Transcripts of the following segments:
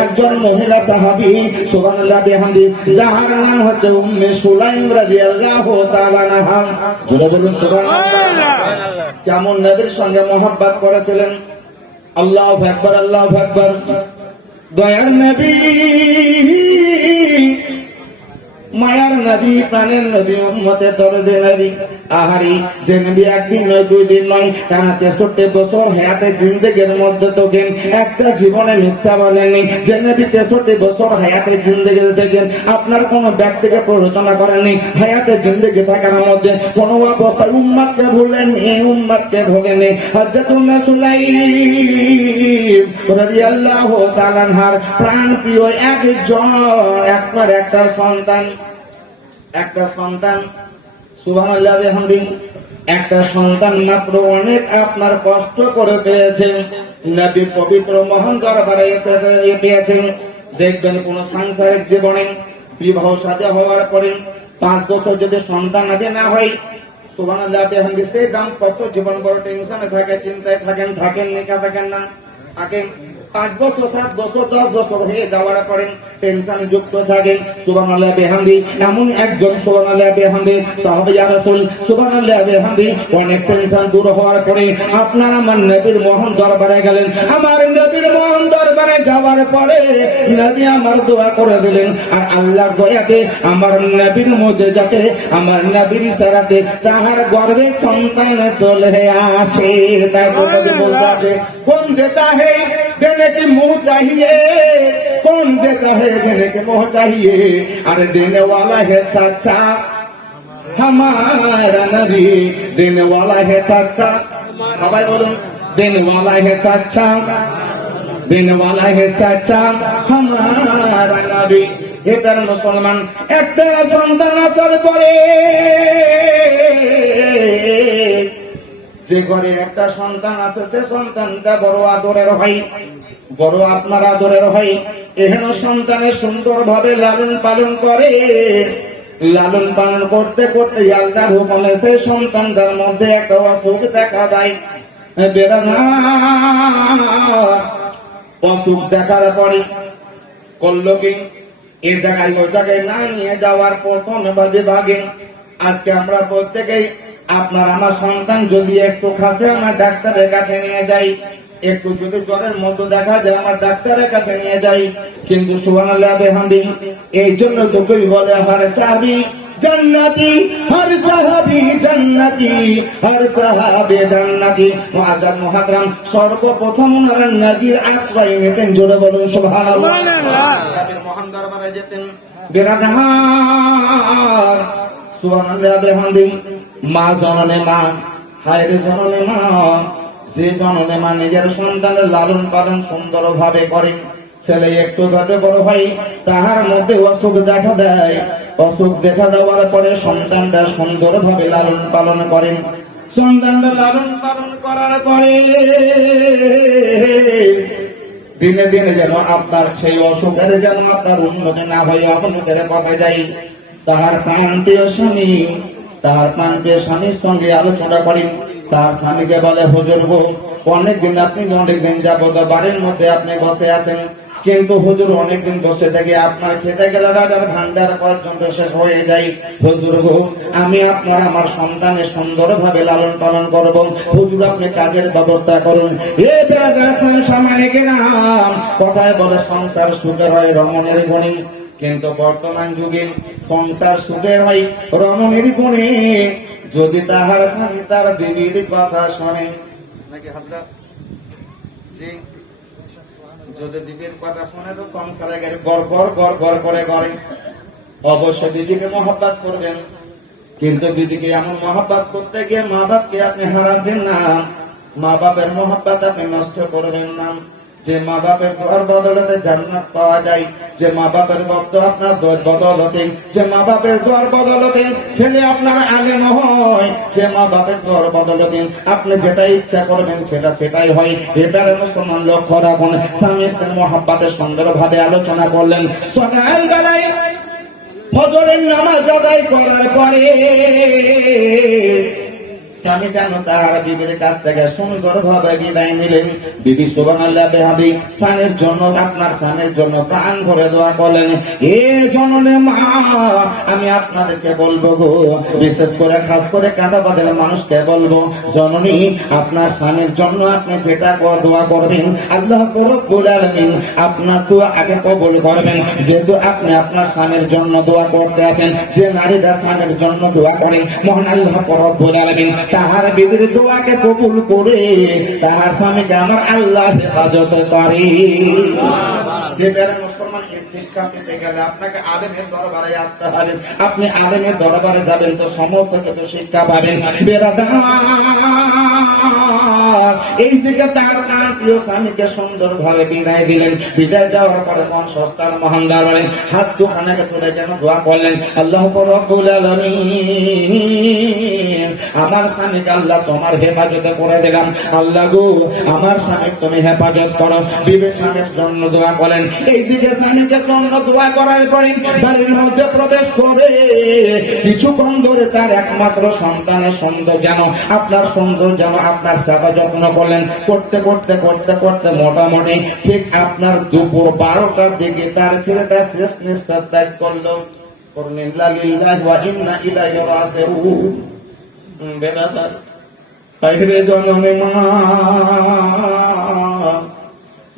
একজন মহিলা সাহাবী সুবহানাল্লাহ বিহামদি, যার নাম হচ্ছে উম্মে সুলাইম রাদিয়াল্লাহু তাআলা আনহা। জোরে বলুন সুবহানাল্লাহ। কেমন নবীর সঙ্গে মহব্বত করেছিলেন। আল্লাহু আকবার, আল্লাহু আকবার। দয়ার নবী, মায়ার নবী, প্রাণের নবী, উম্মতের দরজে নবী। আহারি যে নবী একদিন নয়, 2 দিন নয়, টানা 63 বছর হায়াতে জিন্দেগির মধ্যে তোকেন একটা জীবনে মিথ্যা বলেননি। যে নবী 63 বছর হায়াতে জিন্দেগি দেখেন, আপনার কোন ব্যক্তিকে প্ররোচনা করেননি। হায়াতে জিন্দেগি থাকার মধ্যে কোন অবস্থায় উম্মতকে ভুলেননি, উম্মতকে ভোলেননি। হযরত উম্মে সুলাইম রাদিয়াল্লাহু তাআলা আনহার প্রাণ প্রিয় একজন, একবার একটা সন্তান সুবহানাল্লাহ বিহামদি, একটা সন্তান মাত্র অনেক আপনার কষ্ট করে পেয়েছেন। নবী পবিত্র মহান দরবারে এসে পেয়েছেন। দেখবেন কোন সাংসারিক জীবনে বিবাহ শাদী হওয়ার পরে 5 বছর যদি সন্তান আগে না হয়, সুবহানাল্লাহ বিহামদি, সেই দাম্পত্য জীবন বড় টেনশনে থাকে, চিন্তায় থাকেন নিকা থাকেন না থাকেন। 5 বছর 7 বছর 10 বছর হয়ে যাওয়ার পরে টেনশন যুক্ত থাকেন। সুবহানাল্লাহ বিহামদি, এমন একজন সুবহানাল্লাহ বিহামদি সাহাবী ইয়া রাসূল সুবহানাল্লাহ বিহামদি, অনেক টেনশন দূর হওয়ার পরে আপনার আমার নবীর মহান দরবারে গেলেন। আমার নবীর মহান দরবারে যাওয়ার পরে নবী আমার দোয়া করে দিলেন। আর আল্লাহর দয়াতে আমার নবীর মুজিজাতে, আমার নবীর ইশারাতে তাহার গর্ভে সন্তান চলে আসে। তাই নবী বলতে কোন দেতা হে देने की मुंह चाहिए, कौन देता है देने के मुंह चाहिए। अरे देने वाला है सच्चा हमारा नबी, देने वाला है सच्चा। सबाई बोलूं, देने वाला है सच्चा, देने वाला है सच्चा हमारा नबी। हे प्यारे मुसलमान, একটা সন্তান আসার পরে যে ঘরে একটা সন্তান আছে, সে সন্তানটা বড় আদরের হয়, বড় আপনার আদরের হয়। এহেন সন্তানের সুন্দর ভাবে লালন পালন করে, লালন পালন করতে করতে আল্লাহর হুকুমে সেই সন্তানটার মধ্যে একটা অসুখ দেখা দেয়। বেদনা অসুখ দেখার পরে করলো কি, এই জায়গায় ওই জায়গায় না নিয়ে যাওয়ার প্রথম বিভাগে আজকে আমরা প্রত্যেকেই আপনার আমার সন্তান যদি একটু খাসে আমার ডাক্তারের কাছে নিয়ে যাই, একটু যদি জ্বরের মতো দেখা যায় আমার ডাক্তারের কাছে নিয়ে যাই। কিন্তু সুবহানাল্লাহ বিহামদি, এই জন্য তো কই বলে হর সাহাবী জান্নাতি, হর সাহাবী জান্নাতি, হর সাহাবী জান্নাতি। মুআজ্জাজ মুহাতারাম, সর্বপ্রথম নবীর আশ্রয় নিতেন। জোরে বলুন সুবহানাল্লাহ। নবীর মহান দরবারে যেতেন। বেরাদার সুবহানাল্লাহ বিহামদি, মা জননী মা, হায় রে জননী মা, যে জননী মা নিজের সন্তানের লালন পালন সুন্দর ভাবে করেন, ছেলে একটু ভাবে বড় হয়, তাহার মধ্যে অসুখ দেখা দেয়। অসুখ দেখা দেওয়ার পরে সন্তানটা সুন্দর ভাবে লালন পালন করেন। সন্তানটা লালন পালন করার পরে দিনে দিনে যেন আপনার সেই অসুখের যেন আপনার উন্নতি না হয়, অবনতির পথে যাই। তাহার প্রাণপ্রিয় স্বামী, তাহার প্রাণপ্রিয় স্বামীর সঙ্গে আলোচনা করেন। তার স্বামীকে বলে, হুজুর গো, অনেকদিন যাবত বাড়ির মধ্যে আপনি বসে আছেন, কিন্তু হুজুর অনেকদিন বসে থেকে আপনার খেতে গেলে রাজার ভান্ডার পর্যন্ত শেষ হয়ে যায়। হুজুর গো, আমি আপনার আমার সন্তানের সুন্দর ভাবে লালন পালন করব, হুজুর আপনি কাজের ব্যবস্থা করুন। এ সামাজিক নাম কথায় বলে সংসার সুখে হয় রমণের গুণে, কিন্তু বর্তমান যুগে সংসার সুখে হয় রমণের গুণে যদি তাহার স্বামী তার বিবির কথা শোনে। নাকি হাজরাত জি, যদি বিবির কথা শোনে তো সংসারে গড় করে গড়ে। অবশ্যই বিবিকে মহব্বত করবেন, কিন্তু বিবিকে এমন মহব্বত করতে গিয়ে মা বাপকে আপনি হারাবেন না, মা বাপের মহব্বত আপনি নষ্ট করবেন না। যে মা বাপের দোয়ার বদলতে জান্নাত পাওয়া যায়, যে মা বাপের ভক্ত আপনার বদলতে, যে মা বাপের দোয়ার বদলতে ছেলে আপনার আলেম হয়, যে মা বাপের দোয়ার বদলতে আপনি যেটা ইচ্ছা করবেন সেটাই হয়। এবারে মুসলমান লক্ষ্য রাখুন, স্বামী স্ত্রীর মহব্বতের সুন্দর ভাবে আলোচনা করলেন। সকাল বেলায় ফজরের নামাজ আদায় করার পরে স্বামী যেন তার বিবির কাছ থেকে সুন্দর ভাবে বিদায় নিলেন। বিবি সুবহানাল্লাহ বিহামদি স্বামীর জন্য, আপনার স্বামীর জন্য প্রাণ ভরে দোয়া করলেন। এ জননী মা, আমি আপনাদেরকে বলবো গো, বিশেষ করে খাস করে কাঁটাবাদের মানুষকে বলবো, জননী আপনার স্বামীর জন্য আপনি যেটা দোয়া করবেন, আল্লাহ রব্বুল আলামিন আপনার দোয়া আগে কবুল করবেন। যেহেতু আপনি আপনার স্বামীর জন্য দোয়া করতে আছেন, যে নারীরা স্বামীর জন্য দোয়া করেন, মহান আল্লাহ রব্বুল আলামিন তাহার বিবির দোয়াকে কবুল করে তাহার স্বামীকে আমার আল্লাহ হেফাজত করে। মুসলমান এই শিক্ষা পেতে গেলে আপনাকে আলেমের দরবারে আসতে হবে। আপনি আলেমের দরবারে যাবেন তো সমস্ত কিছু শিক্ষা পাবেন। এই দিকে তার প্রিয় স্বামীকে সুন্দর ভাবে বিদায় দিলেন। বিদায় দেওয়ার পরে মন সস্তার মহান দরবারে হাত দুখানে তুলে যেন দোয়া করলেন, আল্লাহ রব্বুল আলামিন আমার স্বামীকে আল্লাহ তোমার হেফাজতে করে দিলাম। আল্লাহ গো আমার স্বামীর তুমি হেফাজত করো। বিবি স্বামীর জন্য দোয়া করেন। এইদিকে স্বামীকে জন্য দোয়া করার পরে বাড়ির মধ্যে প্রবেশ করে কিছুক্ষণ ধরে তার একমাত্র সন্তানের সুন্দর যেন আপনার সুন্দর যেন আপনার সেবা যত্ন করলেন। করতে করতে করতে করতে মোটামুটি ঠিক আপনার দুপুর 12টার দিকে তার ছেলেটা শেষ নিঃশ্বাস ত্যাগ করলো। জননী মা,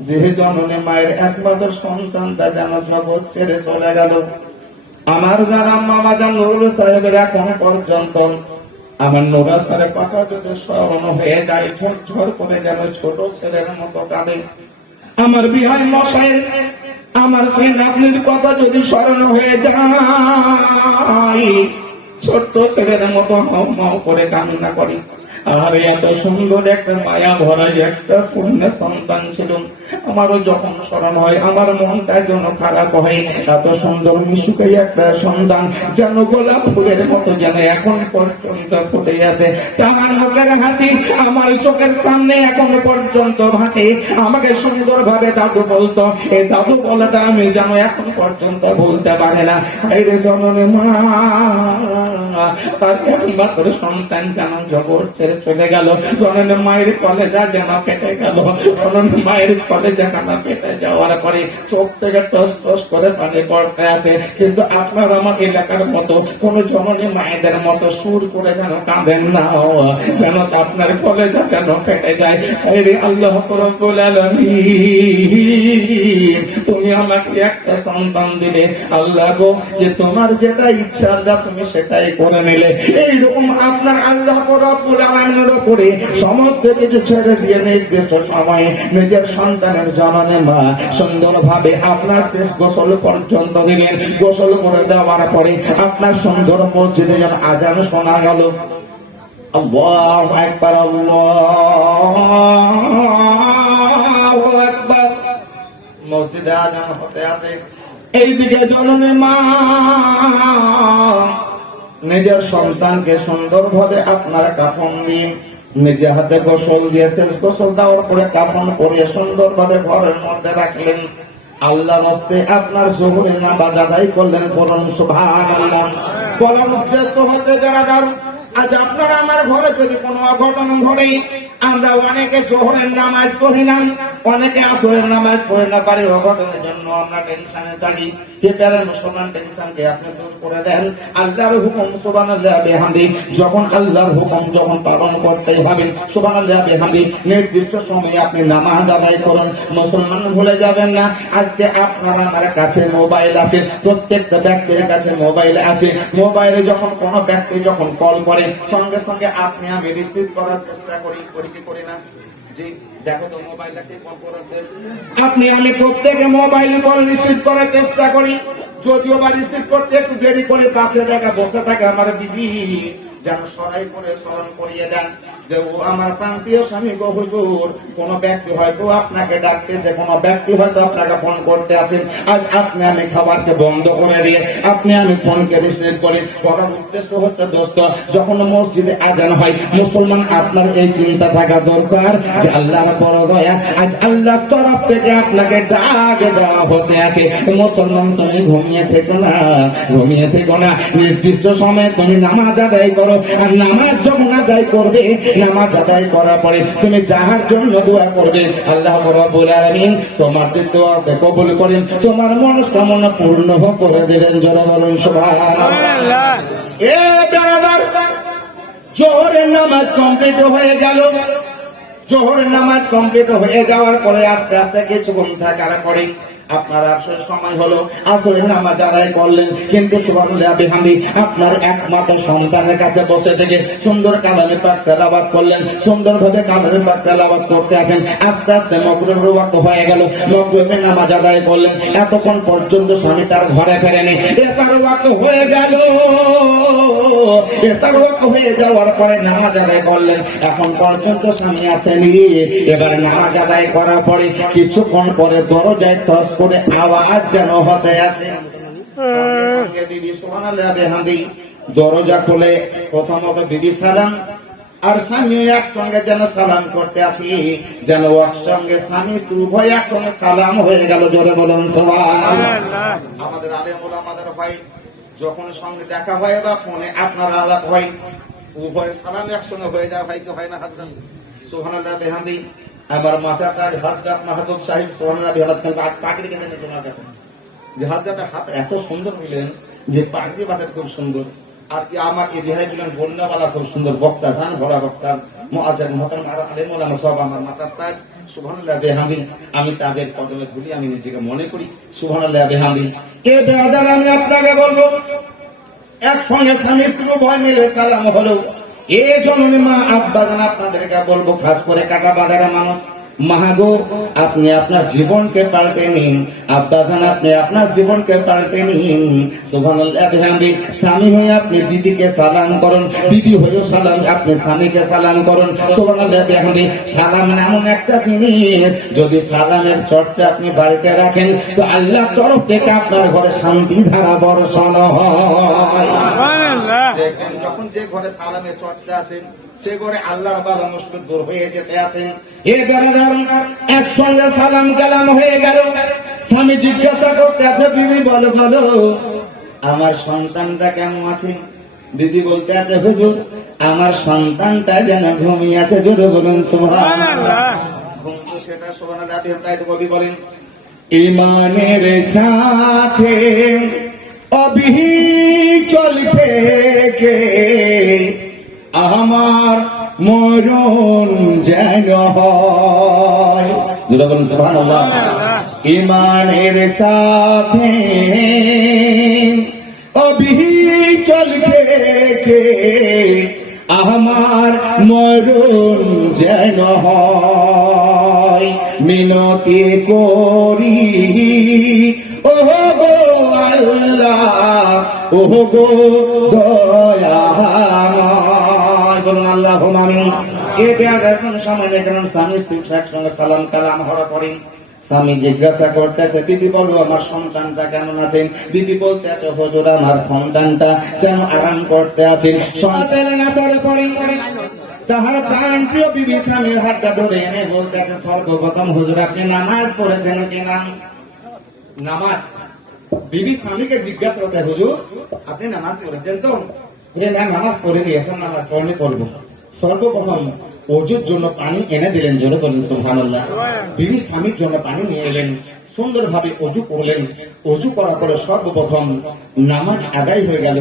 যে জননী মায়ের একমাত্র সন্তানটা যেন জগৎ ছেড়ে চলে গেল। আমার জানাম মামা জান নুরুল সাহেবের এখন পর্যন্ত আমার নোরা সাহেবের কথা যদি স্মরণ হয়ে যায়, ঝরঝর করে যেন ছোট ছেলের মতো কাঁদে। আমার বিহার মশাইয়ের আমার সেই নাতনির কথা যদি স্মরণ হয়ে যায়, ছোট্ট ছেলের মতো হাউ মাউ করে কান্না করি। আর এত সুন্দর একটা মায়া ভরা একটা পূর্ণ সন্তান ছিল, আমারও যখন স্মরণ হয় আমার মনটা যেন খারাপ হয়। এত সুন্দর মিশুকে একটা সন্তান যেন গোলাপ ফুলের মতো যেন এখন পর্যন্ত ফুটে আছে। আমার মুখের হাসি আমার চোখের সামনে এখন পর্যন্ত ভাসে। আমাকে সুন্দর ভাবে দাদু বলতো, এই দাদু বলাটা আমি যেন এখন পর্যন্ত বলতে পারে না। এই জননী মা, তার একমাত্র সন্তান যেন জগৎ ছেড়ে চলে গেল। জননী মায়ের কলেজা যেন ফেটে গেল। জননী মায়ের কলেজা কানা ফেটে যাওয়ার পরে চোখ থেকে টস টস করে পানি পড়তে আসে। কিন্তু আপনার আমার এলাকার মতো কোন জননী মায়েদের মতো সুর করে যেন কাঁদেন না, যেন আপনার কলেজা যেন ফেটে যায়। আল্লাহ রব্বুল আলামিন তুমি আমাকে একটা সন্তান দিলে, আল্লাহ গো যে তোমার যেটা ইচ্ছা আল্লাহ তুমি সেটাই করে নিলে। এইরকম আপনার আল্লাহ রব্বুল আলামিনের উপরে সমস্ত কিছু ছেড়ে দিয়ে নির্দিষ্ট সময়ে নিজের সন্তানের জননী মা সুন্দর ভাবে আপনার শেষ গোসল পর্যন্ত দিলেন। গোসল করে দেওয়ার পরে আপনার সুন্দর মসজিদে যেন আজান শোনা গেল। আল্লাহু আকবার, আল্লাহু আকবার। মসজিদে আজান হতে আছে। এইদিকে জননী মা নিজের সন্তানকে সুন্দর ভাবে আপনার কাফন দিয়ে নিজে হাতে গোসল দিয়েছেন। গোসল দেওয়ার পরে কাফন পরিয়ে সুন্দর ভাবে ঘরের মধ্যে রাখলেন। আল্লাহ রাস্তে আপনার জোহরের নামাজ আদায় করলেন। বলুন সুবহানাল্লাহ। বলার উদ্দেশ্য হচ্ছে যারা আজ আপনারা আমার ঘরে যদি কোনো অঘটন ঘটে, আমরা অনেকে জোহরের নামাজ পড়িলাম, অনেকে আসরের নামাজ পড়ে না পারি, অঘটনের জন্য আমরা টেনশনে থাকি। মুসলমান টেনশনকে আপনি দূর করে দেন। আল্লাহর হুকুম সুবহানাল্লাহ বিহামদি, যখন আল্লাহর হুকুম যখন পালন করতেই হবে সুবহানাল্লাহ বিহামদি, নির্দিষ্ট সময়ে আপনি নামাজ আদায় করুন। মুসলমান ভুলে যাবেন না, আজকে আপনার আমার কাছে মোবাইল আছে, প্রত্যেকটা ব্যক্তির কাছে মোবাইল আছে। মোবাইলে যখন কোনো ব্যক্তি যখন কল করে সঙ্গে সঙ্গে আপনি আমি রিসিভ করার চেষ্টা করি কি করি না? জি, দেখো তো মোবাইলটা কি কল করেছে। আপনি আমি প্রত্যেকে মোবাইল কল রিসিভ করার চেষ্টা করি, যদিও বা রিসিভ করতে একটু দেরি করে পাশে জায়গা বসে থাকে আমার বিবি যেন সরাই করে স্মরণ করিয়ে দেন যে ও আমার প্রাণপ্রিয় স্বামী গো হুজুর, কোন ব্যক্তি হয়তো আপনাকে ডাকতেছে, কোন ব্যক্তি হয়তো আপনাকে ফোন করতে আছেন। আজ আপনি আমি খাবারকে বন্ধ করে দিয়ে আপনি আমি ফোনকে রিসিভ করি। করার উদ্দেশ্য হচ্ছে দোস্ত, যখন মসজিদে আজান হয় মুসলমান আপনার এই চিন্তা থাকা দরকার যে আল্লাহর বড় দয়া, আজ আল্লাহর তরফ থেকে আপনাকে ডাক দেওয়া হতে আছে। মুসলমান তুমি ঘুমিয়ে থেকো না, ঘুমিয়ে থেকো না, নির্দিষ্ট সময়ে তুমি নামাজ আদায় করো। আর নামাজ যখন আদায় করবে, নামাজ আদায় করার পরে তুমি যাহার জন্য দোয়া করবে, আল্লাহ রাব্বুল আলামিন তোমার দোয়া কবুল করেন, তোমার মনস্কামনা পূর্ণ করে দেবেন। জোরে বলুন সুবহানাল্লাহ। এ ব্রাদার, জোহরের নামাজ কমপ্লিট হয়ে গেল। জোহরের নামাজ কমপ্লিট হয়ে যাওয়ার পরে আস্তে আস্তে কিছুক্ষণ থাকার পরে আপনার আসর সময় হলো, আসরের নামাজ আদায় করলেন, কিন্তু সুবহানাল্লাহ বিহামদি আপনার একমাত্র সন্তানের কাছে বসে থেকে সুন্দর কালামে পাক তেলাওয়াত করলেন, সুন্দরভাবে কালামে পাক তেলাওয়াত করতে আছেন। আস্তে আস্তে মাগরিবের ওয়াক্ত হয়ে গেল, মাগরিবের নামাজ আদায় করলেন, এতক্ষণ পর্যন্ত স্বামী তার ঘরে ফেরেনি, এসার ওয়াক্ত হয়ে গেল। এসার ওয়াক্ত হয়ে যাওয়ার পরে নামাজ আদায় করলেন, এখন পর্যন্ত স্বামী আসেনি। এবার নামাজ আদায় করার পরে কিছুক্ষণ পরে দরজায় টস করে আওয়াজ যেন হতে আছে। বিবি সুবহানাল্লাহ বিহামদি দরজা খুলে প্রথমত বিবি সালাম আর স্বামী একসঙ্গে যেন সালাম করতে আসি, যেন একসঙ্গে স্বামী স্ত্রী উভয় একসঙ্গে সালাম হয়ে গেল। জোরে বলুন সুবহানাল্লাহ। আমাদের আলেম ওলামাদের ভাই যখন সঙ্গে দেখা হয় বা ফোনে আপনার আলাপ হয়, উভয়ের সালাম একসঙ্গে হয়ে যাওয়া হয় কি হয় না? হাজরাত সুবহানাল্লাহ বিহামদি আমার মাথার কাজ হযরত মাহবুব সাহেব সুবহানাল্লাহ বিহামদি পাগড়ি কেটে নিয়ে তোমার কাছে যে হযরতের হাত এত সুন্দর হইলেন যে পাগড়ি বাঁধা খুব সুন্দর, আর কি আমাকে বিহাই দিলেন বন্যাওয়ালা খুব সুন্দর বক্তা, জান ভরা বক্তা, মুআজ্জিন মুহতারাম আর আলেম ওলামা সব আমার মাথার তাজ। সুবহানাল্লাহ বিহামদি আমি তাদের কদমে ধুলি, আমি নিজেকে মনে করি। সুবহানাল্লাহ বিহামদি। এ ব্রাদার, আমি আপনাকে বলবো একসঙ্গে স্বামী স্ত্রী উভয় মিলে সালাম হলো। এই জননী মা আব্বা জান আপনাদেরকে বলবো, খাস করে কাটা বাজারের মানুষ, মাহাগো আপনি আপনার জীবনকে পাল্টে নিন, আব্বা জান আপনি আপনার জীবনকে পাল্টে নিন। সুবহানাল্লাহ বিহামদি। স্বামী হয়ে আপনি বিবিকে সালাম করুন, বিবি হয়েও সালাম আপনি স্বামীকে সালাম করুন। সুবহানাল্লাহ বিহামদি। সালাম এমন একটা জিনিস, যদি সালামের চর্চা আপনি বাড়িতে রাখেন তো আল্লাহর তরফ থেকে আপনার ঘরে শান্তি ধারা বর্ষণ হয়। সুবহানাল্লাহ। দেখেন যখন যে ঘরে সালামের চর্চা আছে সে ঘরে আল্লাহর বালা মুশকিল দূর হয়ে যেতে আছেন। এ ব্রাদার, একসঙ্গে সালাম কালাম হয়ে গেল, স্বামী জিজ্ঞাসা করতে আছে, বিবি বলো বলো আমার সন্তানটা কেমন আছে? দিদি বলতে আছে, হুজুর আমার সন্তানটা যেন ঘুমিয়ে আছে। জোরে বলুন সুবহানাল্লাহ। ঘুম তো সেটা সুবহানাল্লাহ। তাই তো কবি বলেন, ইমানের সাথে অবিচল থেকে আমার মরণ যেন হয়। যেটা বলুন সুবহানাল্লাহ। ইমানের সাথে অবিচল থেকে আমার মরণ যেন হয়। মিনতি করি ও গো আল্লাহ, ও গো দয়াময়, বলুন আল্লাহুম্মা আমিন। এটা দেখুন সামনে কারণ স্বামী স্ত্রী একসঙ্গে সালাম কালাম হওয়ার পরে স্বামী জিজ্ঞাসা করতেছে, বিবি বলো আমার সন্তানটা কেমন আছে? বিবি বলতে আছে, হুজুর আমার সন্তানটা যেন আরাম করতে আছে। সন্তান না পড়ে পড়ে তাহার প্রাণ প্রিয় বিবি স্বামীর হাতটা ধরে এনে বলতে আছে, সর্বপ্রথম হুজুর আপনি নামাজ পড়েছেন কিনা? নামাজ। বিবি স্বামীকে জিজ্ঞাসা করতে, হুজুর আপনি নামাজ পড়েছেন তো? নামাজ পড়ে দিয়েছেন, নামাজ পড়লে করবো। সর্বপ্রথম ওজুর জন্য পানি এনে দিলেন। জোরে বলুন সুবহানাল্লাহ। বিবি স্বামীর জন্য পানি নিয়ে এলেন, সুন্দরভাবে অজু করলেন। অজু করার পরে সর্বপ্রথম নামাজ আদায় হয়ে গেল।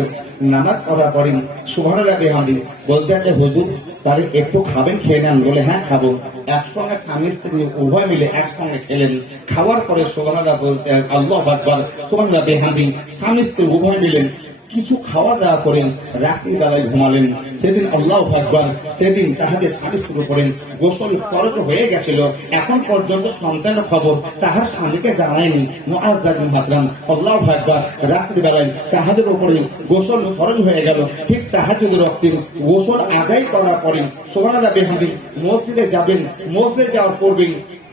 নামাজ পড়ার পরে সুবহানাল্লাহ বিহামদি বলতে আছে, হুজুর তাহলে একটু খাবেন, খেয়ে নেন। বলে হ্যাঁ খাবো। একসঙ্গে স্বামী স্ত্রী উভয় মিলে একসঙ্গে খেলেন। খাওয়ার পরে সুবহানাল্লাহ বলতে আল্লাহু আকবার, সুবহানাল্লাহ বিহামদি স্বামী স্ত্রী উভয় মিলেন কিছু খাওয়া দাওয়া করেন, রাত্রি বেলায় ঘুমালেন। সেদিন আল্লাহু আকবার, সেদিন তাহাদের স্বামী শুরু করেন, গোসল ফরজ হয়ে গেছিল, এখন পর্যন্ত সন্তানের খবর তাহার স্বামীকে জানায়নি। মুআজ্জিন মুহতারাম, আল্লাহু আকবার, রাত্রি বেলায় তাহাদের উপরে গোসল ফরজ হয়ে গেল। ঠিক তাহাজ্জুদের ওয়াক্তে গোসল আদায় করার পরে সুবহানাল্লাহ বিহামদি মসজিদে যাবেন। মসজিদে যাওয়ার পূর্বে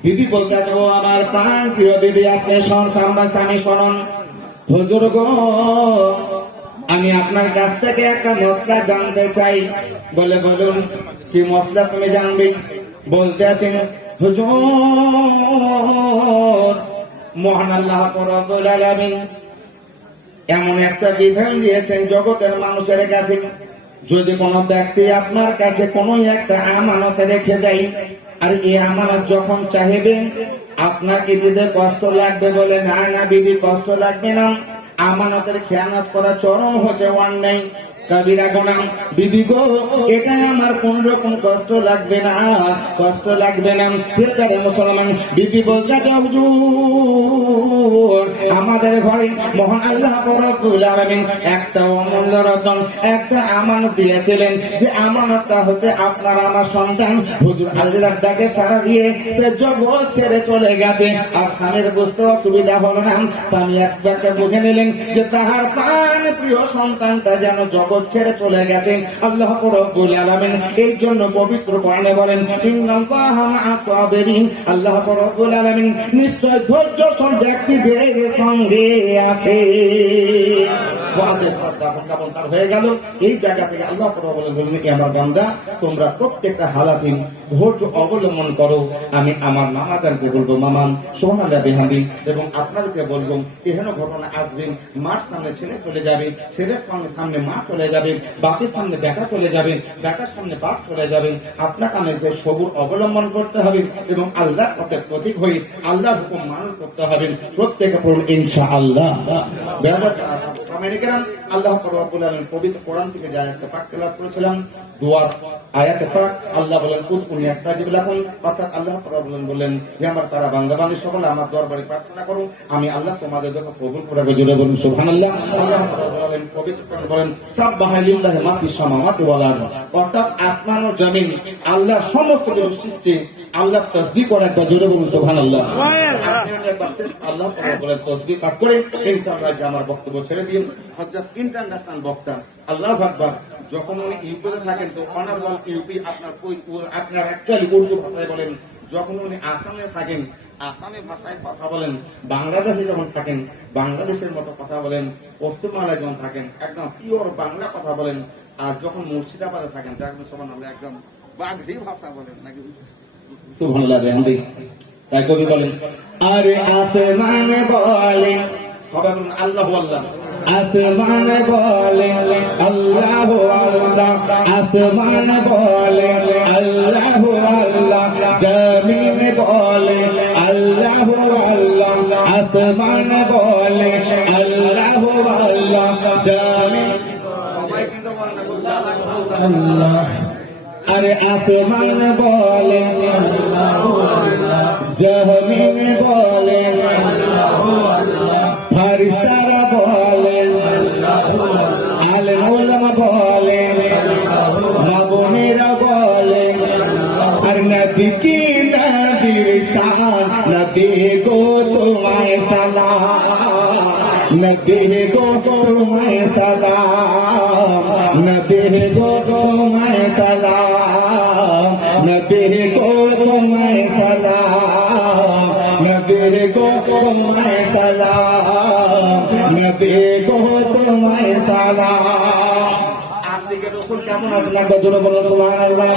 বিবি বলতে আছে, ও আমার প্রাণ প্রিয় বিবি আপনি স্বামী শুনুন। হুজুর গো আমি আপনার কাছ থেকে একটা মশলা জানতে চাই। বলে বলুন কি মশলা তুমি জানবে? বলতে আছেন, হুজুর মহান আল্লাহ রাব্বুল আলামিন এমন একটা বিধান দিয়েছেন জগতের মানুষের কাছে, যদি কোনো ব্যক্তি আপনার কাছে কোনো একটা আমানত রেখে দেয়, আর এই আমানত যখন চাইবে আপনাকে দিতে কষ্ট লাগবে, বলে না না বিবি কষ্ট লাগবে না, আমানতের খেয়ানত করা চরম হচ্ছে অন্যায়, কবিরা গুনাহ। বিবি গো, এটা আমার কোন রকম কষ্ট লাগবে না, কষ্ট লাগবে না। ফিরকারে মুসলমান বিবি বলতে হুজুর, আমাদের ঘরে মহান আল্লাহ রব্বুল আলামিন একটা অমূল্য রতন, একটা আমানত দিয়েছিলেন, যে আমানতটা হচ্ছে আপনার আমার সন্তান। হুজুর আল্লাহর ডাকে সাড়া দিয়ে সে জগৎ ছেড়ে চলে গেছে, আর স্বামীর বুঝতে অসুবিধা হলো না। স্বামী একবারকে বুঝে নিলেন যে তাহার প্রাণ প্রিয় সন্তানটা যেন জগৎ ছেড়ে চলে গেছে। আল্লাহ রব্বুল আলামিন এই জন্য পবিত্র কোরআনে বলেন, ইন্নাল্লাহা মা'আস সাবিরিন, আল্লাহ রব্বুল আলামিন নিশ্চয় ধৈর্যশীল ব্যক্তিদের সঙ্গে আছে। হয়ে গেল এই জায়গা থেকে আল্লাহ বলেন, আমার বান্দা তোমরা প্রত্যেকটা হালাতিন ধৈর্য অবলম্বন করো। আমি আমার মামাজানকে বলবো, মামান সোহানা বেহাবি, এবং আপনাদেরকে বলবো এহেন ঘটনা আসবে, মার সামনে ছেলে চলে যাবে, ছেলের সামনে মা চলে যাবে, বাপের সামনে বেটা চলে যাবে, বেটার সামনে বাপ চলে যাবে। আপনাকে আমি যে সবুর অবলম্বন করতে হবে এবং আল্লাহর পথে প্রতীক হয়ে আল্লাহর হুকুম মানন করতে হবে। প্রত্যেকে পড়ুন ইনশাআল্লাহ। আল্লাহ রব্বুল আলামিন পবিত্র কোরআন থেকে যে আয়াতটা পাঠ তেলাওয়াত করেছিলাম, দুয়ার আয়াতে পাক, আল্লাহ বলেন উদকুনি আস্তাজিব লাকুম, অর্থাৎ আল্লাহ রব্বুল আলামিন বলেন যে আমার তারা বান্দাবান্দি সকলে আমার দরবারে প্রার্থনা করুন, আমি আল্লাহ তোমাদের যখন কবুল করব। জোরে বলুন সুবহানাল্লাহ। আল্লাহ রব্বুল আলামিন পবিত্র কোরআন বলেন সাব্বাহা লিল্লাহি মা ফিস সামাওয়াতি ওয়াল আরদ, অর্থাৎ আসমান ও জমিন আল্লাহর সমস্ত কিছু সৃষ্টি আল্লাহ তাসবিহ করে। একবার জোরে বলুন সুবহানাল্লাহ। আল্লাহ রব্বুল আলামিন তাসবিহ পাঠ করে ইনশাআল্লাহ যে আমার বক্তব্য ছেড়ে দিন। হযরত ইন্টারন্যাশনাল বক্তা, আল্লাহু আকবার, যখন উনি ইউপিতে থাকেন তো অনার্বল ইউপি আপনার অ্যাকচুয়ালি উর্দু ভাষায় বলেন, যখন উনি আসামে থাকেন আসামি ভাষায় কথা বলেন, বাংলাদেশে যখন থাকেন বাংলাদেশের মতো কথা বলেন, পশ্চিমবাংলায় যখন থাকেন একদম পিওর বাংলা কথা বলেন, আর যখন মুর্শিদাবাদে থাকেন তখন সুবহানাল্লাহ একদম বাগড়ি ভাষা বলেন নাকি। সুবহানাল্লাহ। তাই কবি বলেন, আরে আসমান বলে, সবাই বলুন আল্লাহ আল্লাহ। আসমান বলে আল্লাহ আল্লাহ, আসমান বলে আল্লাহ আল্লাহ, জমিন বলে আল্লাহ আল্লাহ, আসমান বলে আল্লাহ আল্লাহ, জমিন, সবাই কিন্তু বলেন না, খুব চালাক ভাষা আল্লাহ। আরে আসমান বলে আল্লাহ আল্লাহ, জমিন বলে আল্লাহ আল্লাহ, ফারিস্তারা বলে আল্লাহ আল্লাহ, আলেম ওলামা বলে আল্লাহ আল্লাহ, নবীরা বলে আল্লাহ, আর নবী কি নবীর শান, নবী গো তোমায় সালাম, নবী গো তোমায় সালাম, নবী গো তোমায় সালাম, নবী গো তোমায় সালাম, নবী গো তোমায় সালাম, নবী গো তোমায় সালাম। আশিকে রাসূল কেমন আছেন একবার জোরে বলুন সুবহানাল্লাহ।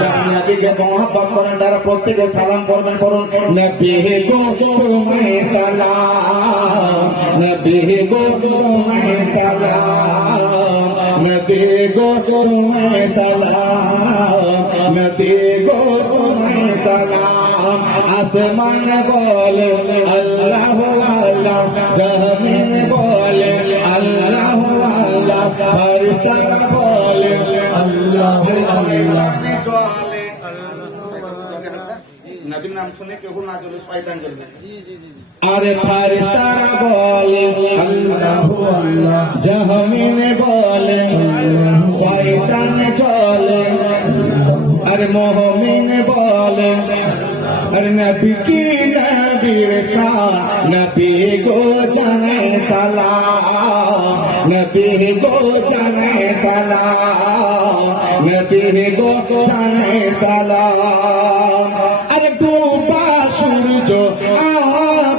যারা নবীকে মহব্বত করেন তারা প্রত্যেকে সালাম করবেন, করুন নবী গো তোমায় সালাম, নবী গো তোমায় সালাম, নবী গো তোমায় সালাম, নবী গো তোমায় সালাম। আসমান বলে আল্লাহ আল্লাহ, জমিন বলে আল্লাহ আল্লাহ, ফারিস্তা বলে আল্লাহ আল্লাহ। চলে নবীর নাম শুনে কেউ না জ্বলে শয়তান জ্বলবে। আরে ফারিস্তা বলে আল্লাহ আল্লাহ, জমিন বলে শয়তান চলে, আর মুমিন বলে আর নবী কি নবীর শান, নবী গো জানাই সালাম, নবী গো জানাই সালাম, নবী গো জানাই সালাম। আরে ডুবা সূর্য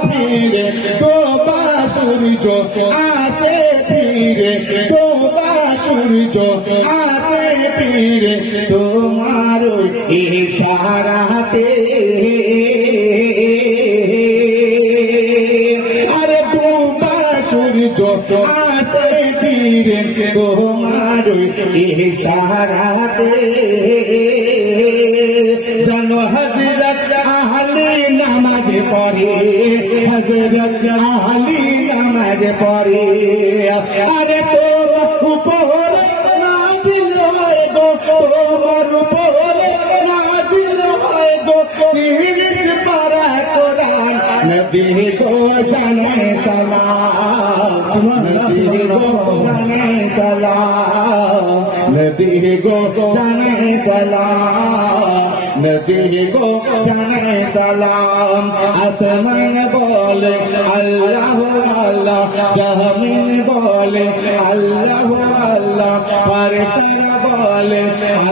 ফিরে, ডুবা সূর্য আসে ফিরে, ডুবা সূর্য আসে ফিরে, তোমার ইশারাতে, আরে ডুবা সূর্য আসে ফিরে, তোমার ইশারাতে জানো হযরত আলী নামাজ পড়ে, হযরত আলী নামাজ পড়ে। আরে তোমার উপর নাজিল হয় গো, তোমার উপর নাজিল হয় গো 30 পারা কোরআন। নবী গো জানে সালাম, নবী গো জানে সালাম, নবী গো জানে সালাম, নবী গো জানে সালাম। আসমান বলে আল্লাহ আল্লাহ, জমিন বলে আল্লাহ আল্লাহ, ফেরেশতা বলে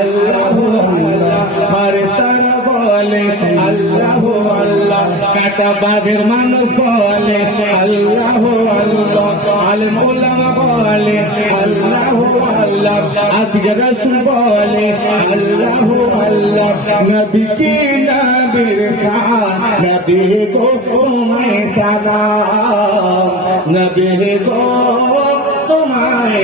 আল্লাহ আল্লাহ, ফেরেশতা বলে আল্লাহ আল্লাহ, কাটা বাঘের মানুষ বলে আল্লাহ আল্লাহ, আলেম ওলামা বলে আল্লাহ আল্লাহ, আশিক রাসূল বলে আল্লাহ আল্লাহ। নবী কি নবীর শান, নবী গো তোমায় সালাম, নবী গো তোমায়